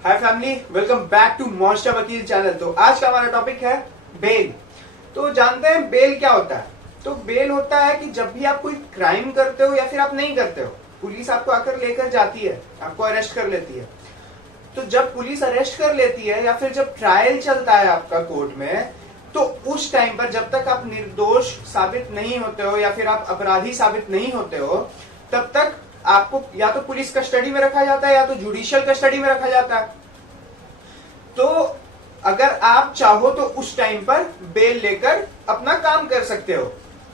Hi family, welcome back to Monster Vakil channel. तो आज का हमारा टॉपिक है बेल। तो जानते हैं बेल क्या होता है। तो बेल होता है कि जब भी आप कोई क्राइम करते हो या फिर आप नहीं करते हो, पुलिस आपको आकर लेकर जाती है, आपको अरेस्ट कर लेती है। तो जब पुलिस अरेस्ट कर लेती है या फिर जब ट्रायल चलता है आपका कोर्ट में, तो उस टाइम पर जब तक आप निर्दोष साबित नहीं होते हो या फिर आप अपराधी साबित नहीं होते हो, तब तक आपको या तो पुलिस कस्टडी में रखा जाता है या तो जुडिशियल कस्टडी में रखा जाता है। तो अगर आप चाहो तो उस टाइम पर बेल लेकर अपना काम कर सकते हो।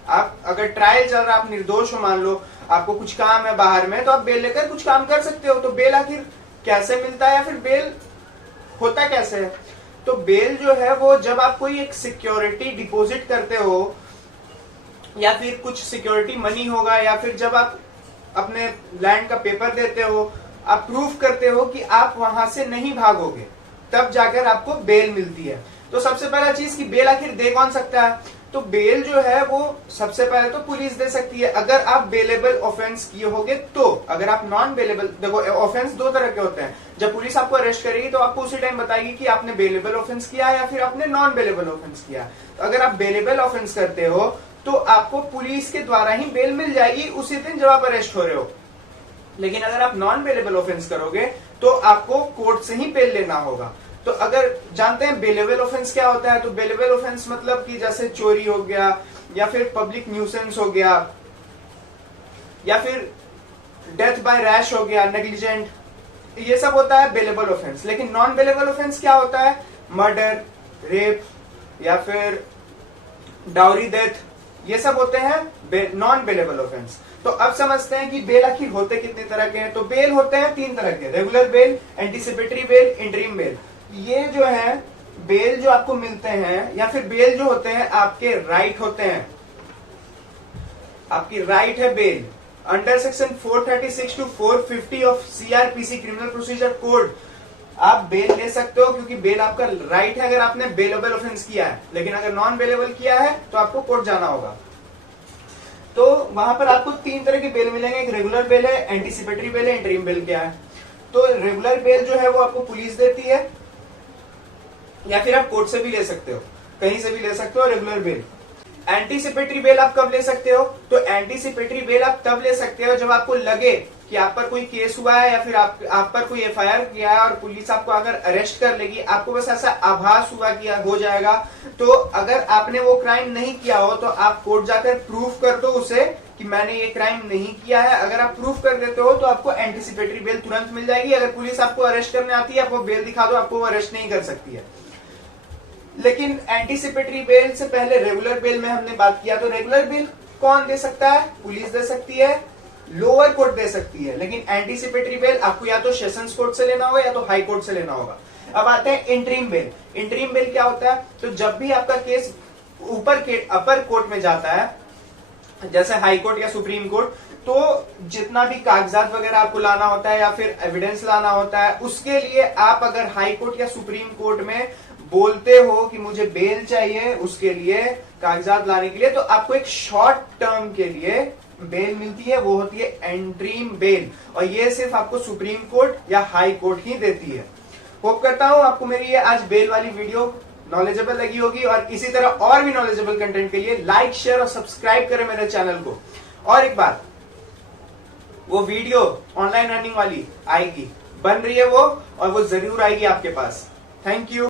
आप अगर ट्रायल चल रहा है, आप निर्दोष हो, मान लो आपको कुछ काम है बाहर में, तो आप बेल लेकर कुछ काम कर सकते हो। तो बेल आखिर कैसे मिलता है या फिर बेल होता कैसे है? तो बेल जो है वो जब आप कोई एक सिक्योरिटी डिपॉजिट करते हो या फिर कुछ सिक्योरिटी मनी होगा, या फिर जब आप अपने लैंड का पेपर देते हो, आप प्रूफ करते हो कि आप वहां से नहीं भागोगे, तब जाकर आपको बेल मिलती है। तो सबसे पहला चीज कि बेल आखिर दे कौन सकता है? तो बेल जो है वो सबसे पहले तो पुलिस दे सकती है, अगर आप बेलेबल ऑफेंस किए होगे। तो अगर आप नॉन बेलेबल, देखो ऑफेंस दो तरह के होते हैं। जब पुलिस आपको अरेस्ट करेगी तो आपको उसी टाइम बताएगी कि आपने बेलेबल ऑफेंस किया है या फिर आपने नॉन बेलेबल ऑफेंस किया है। तो अगर आप बेलेबल ऑफेंस करते हो तो आपको पुलिस के द्वारा ही बेल मिल जाएगी उसी दिन जब आप अरेस्ट हो रहे हो। लेकिन अगर आप नॉन बेलेबल ऑफेंस करोगे तो आपको कोर्ट से ही बेल लेना होगा। तो अगर जानते हैं बेलेबल ऑफेंस क्या होता है, तो बेलेबल ऑफेंस मतलब कि जैसे चोरी हो गया या फिर पब्लिक न्यूसेंस हो गया या फिर डेथ बाय रैश हो गया, नेग्लिजेंट, ये सब होता है बेलेबल ऑफेंस। लेकिन नॉन बेलेबल ऑफेंस क्या होता है? मर्डर, रेप या फिर डाउरी डेथ, ये सब होते हैं नॉन बेलेबल ऑफेंस। तो अब समझते हैं कि बेल आखिर होते कितने तरह के हैं। तो बेल होते हैं तीन तरह के: regular bell, anticipatory bail, interim bell. ये जो है बेल जो आपको मिलते हैं या फिर बेल जो होते हैं आपके राइट होते हैं, आपकी राइट है bail. Under section 436 to 450 of CrPC criminal procedure code आप बेल ले सकते हो, क्योंकि बेल आपका राइट है अगर आपने बेलेबल ऑफेंस किया है। लेकिन अगर नॉन बेलेबल किया है तो आपको कोर्ट जाना होगा। तो वहां पर आपको तीन तरह की बेल मिलेंगे: एक रेगुलर बेल है, एंटीसिपेटरी बेल है, इंटरिम बेल क्या है। तो रेगुलर बेल जो है वो आपको पुलिस देती है या फिर आप कोर्ट से भी ले सकते हो, कहीं से भी ले सकते हो रेगुलर बेल। एंटीसिपेटरी बेल आप कब ले सकते हो? तो एंटीसिपेटरी बेल आप तब ले सकते हो जब आपको लगे कि आप पर कोई केस हुआ है या फिर आप पर कोई एफआईआर किया है और पुलिस आपको अगर अरेस्ट कर लेगी, आपको बस ऐसा आभास हुआ कि हो जाएगा। तो अगर आपने वो क्राइम नहीं किया हो तो आप कोर्ट जाकर प्रूफ कर दो उसे कि मैंने ये क्राइम नहीं किया है। अगर आप प्रूफ कर देते हो तो आपको एंटीसिपेटरी बेल तुरंत मिल जाएगी। अगर पुलिस आपको अरेस्ट करने आती है, आपको बेल दिखा दो, आपको वो अरेस्ट नहीं कर सकती है। लेकिन एंटीसिपेटरी बेल से पहले रेगुलर बेल में हमने बात किया। तो रेगुलर बेल कौन दे सकता है? पुलिस दे सकती है, लोअर कोर्ट दे सकती है। लेकिन एंटीसिपेटरी बेल आपको या तो सेशंस कोर्ट से लेना होगा या तो हाई कोर्ट से लेना होगा। अब आते हैं इंटरिम बेल। इंटरिम बेल क्या होता है? तो जब भी आपका केस अपर कोर्ट में जाता है, जैसे हाई कोर्ट या सुप्रीम कोर्ट, तो जितना भी कागजात वगैरह आपको लाना होता है या फिर एविडेंस लाना होता है, उसके लिए आप अगर हाई कोर्ट या सुप्रीम कोर्ट में बोलते हो कि मुझे बेल चाहिए, उसके लिए कागजात लाने के लिए, तो आपको एक शॉर्ट टर्म के लिए बेल मिलती है, वो होती है इंटरिम बेल। और ये सिर्फ आपको सुप्रीम कोर्ट या हाई कोर्ट ही देती है। होप करता हूं आपको मेरी ये आज बेल वाली वीडियो नॉलेजेबल लगी होगी, और इसी तरह और भी नॉलेजेबल कंटेंट के लिए लाइक, शेयर और सब्सक्राइब करें मेरे चैनल को। और एक बात, वो वीडियो ऑनलाइन अर्निंग वाली आएगी, बन रही है वो, और वो जरूर आएगी आपके पास। Thank you.